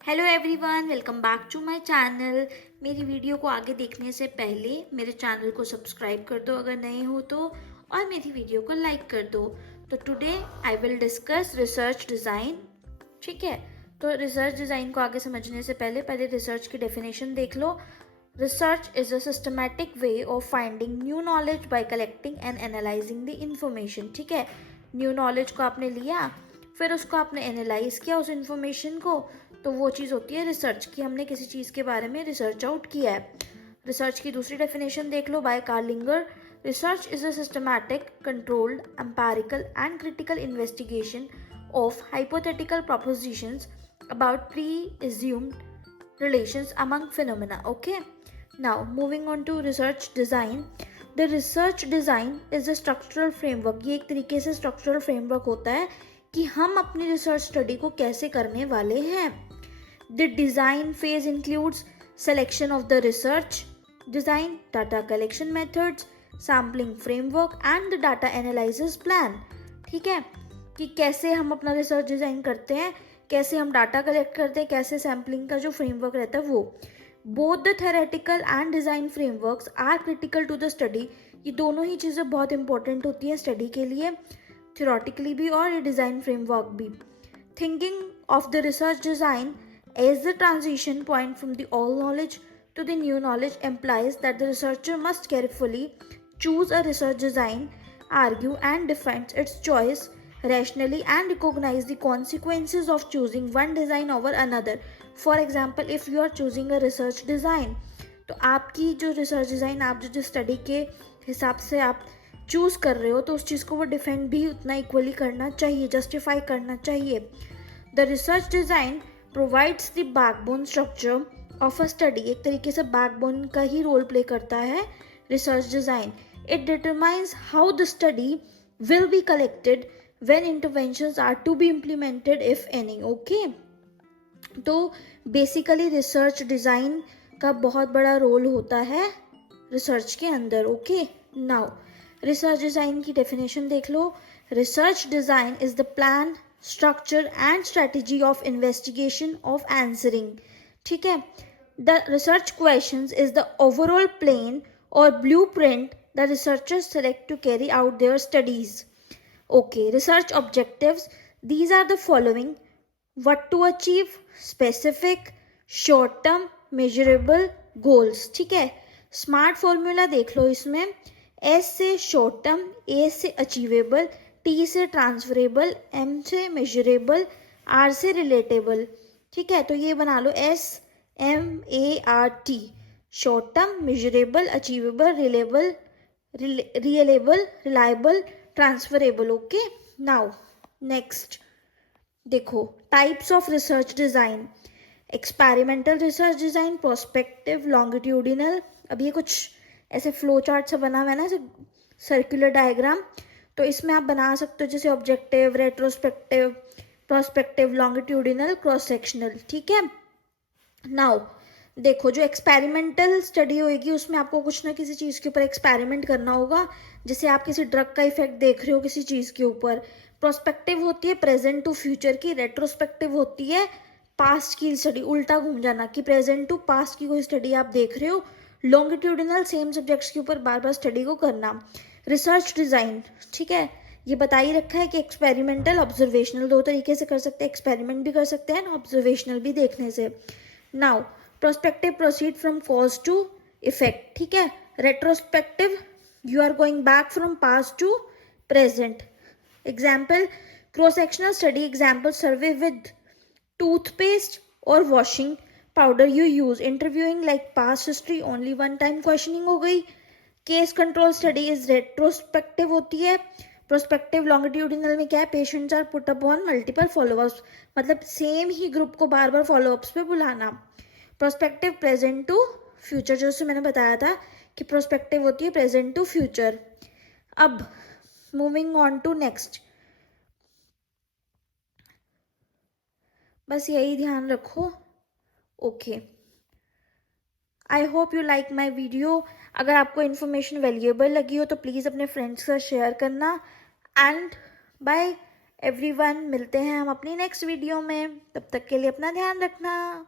Hello everyone, welcome back to my channel. मेरी video को आगे देखने से पहले मेरे चैनल को सब्सक्राइब कर दो अगर नए हो तो, और मेरी वीडियो को लाइक कर दो। तो today I will discuss research design. ठीक है, तो रिसर्च डिज़ाइन को आगे समझने से पहले रिसर्च की डेफिनेशन देख लो। Research is a systematic way of finding new knowledge by collecting and analysing the information. ठीक है, न्यू नॉलेज को आपने लिया, फिर उसको आपने एनालाइज किया उस इंफॉर्मेशन को, तो वो चीज़ होती है रिसर्च की। हमने किसी चीज़ के बारे में रिसर्च आउट किया है। रिसर्च की दूसरी डेफिनेशन देख लो by Kerlinger. Research is a systematic, controlled, empirical and critical investigation of hypothetical propositions about pre-assumed relations among phenomena. Okay, now moving on to research design. The research design is a structural framework. ये एक तरीके से structural framework होता है कि हम अपनी research study को कैसे करने वाले हैं. The design phase includes selection of the research design, data collection methods, sampling framework and the data analysis plan. ठीक है, कि कैसे हम अपना रिसर्च डिज़ाइन करते हैं, कैसे हम डाटा कलेक्ट करते हैं, कैसे सैम्पलिंग का जो फ्रेमवर्क रहता है वो. Both the theoretical and design frameworks are critical to the study. ये दोनों ही चीज़ें बहुत इंपॉर्टेंट होती हैं स्टडी के लिए, थ्योरेटिकली भी और ये डिज़ाइन फ्रेमवर्क भी. Thinking of the research design as the transition point from the old knowledge to the new knowledge implies that the researcher must carefully choose a research design, argue and defend its choice rationally, and recognize the consequences of choosing one design over another. For example, if you are choosing a research design, तो आपकी जो research design आप जो study के हिसाब से आप choose कर रहे हो, तो उस चीज़ को वो डिफेंड भी उतना इक्वली करना चाहिए, जस्टिफाई करना चाहिए. The research design provides the backbone structure of a study. एक तरीके से बैकबोन का ही रोल प्ले करता है research design. It determines how the study will be collected when interventions are to be implemented if any. Okay, तो basically research design का बहुत बड़ा रोल होता है रिसर्च के अंदर. ओके, नाउ रिसर्च डिज़ाइन की डेफिनेशन देख लो. Research design is the plan, structure and strategy of investigation of answering. ठीक है, the research questions is the overall plan और blueprint the researchers select to carry out their studies. Okay, research objectives. These are the following: what to achieve, specific, short term, measurable goals. ठीक है, smart formula देख लो इसमें. S से short term, A से achievable, T से transferable, M से measurable, R से relatable. ठीक है, तो ये बना लो SMART. Short term, measurable, achievable, reliable, transferable. Okay, now next देखो types of research design. Experimental research design, prospective, longitudinal. अब ये कुछ ऐसे फ्लो चार्ट से बना हुआ है ना, ऐसे सर्कुलर डायग्राम, तो इसमें आप बना सकते हो जैसे objective, retrospective, prospective, longitudinal, cross sectional. ठीक है, नाउ देखो जो एक्सपेरिमेंटल स्टडी होगी उसमें आपको कुछ ना किसी चीज़ के ऊपर एक्सपेरिमेंट करना होगा. जैसे आप किसी ड्रग का इफेक्ट देख रहे हो किसी चीज़ के ऊपर. प्रोस्पेक्टिव होती है प्रेजेंट टू फ्यूचर की. रेट्रोस्पेक्टिव होती है पास्ट की स्टडी, उल्टा घूम जाना कि प्रेजेंट टू पास्ट की कोई स्टडी आप देख रहे हो. लॉन्गिट्यूडिनल सेम सब्जेक्ट्स के ऊपर बार बार स्टडी को करना. रिसर्च डिज़ाइन, ठीक है, ये बता ही रखा है कि एक्सपेरिमेंटल, ऑब्जर्वेशनल, दो तरीके से कर सकते हैं. एक्सपेरिमेंट भी कर सकते हैं, ऑब्जर्वेशनल भी देखने से. Now prospective proceed from cause to effect. ठीक है, retrospective you are going back from past to present. Example cross sectional study. Example survey with toothpaste और washing powder you use. Interviewing like past history, only one time questioning हो गई. Case control study is retrospective होती है. Prospective longitudinal में क्या है, patients are put up on multiple followups, मतलब same ही ग्रुप को बार बार फॉलोअप्स पे बुलाना. प्रोस्पेक्टिव प्रेजेंट टू फ्यूचर, जो उससे मैंने बताया था कि प्रोस्पेक्टिव होती है प्रेजेंट टू फ्यूचर. अब मूविंग ऑन टू नेक्स्ट, बस यही ध्यान रखो. Okay, I hope you like my video. अगर आपको इन्फॉर्मेशन वैल्यूएबल लगी हो तो प्लीज़ अपने फ्रेंड्स के साथ शेयर करना. And bye. एवरीवन, मिलते हैं हम अपनी नेक्स्ट वीडियो में। तब तक के लिए अपना ध्यान रखना।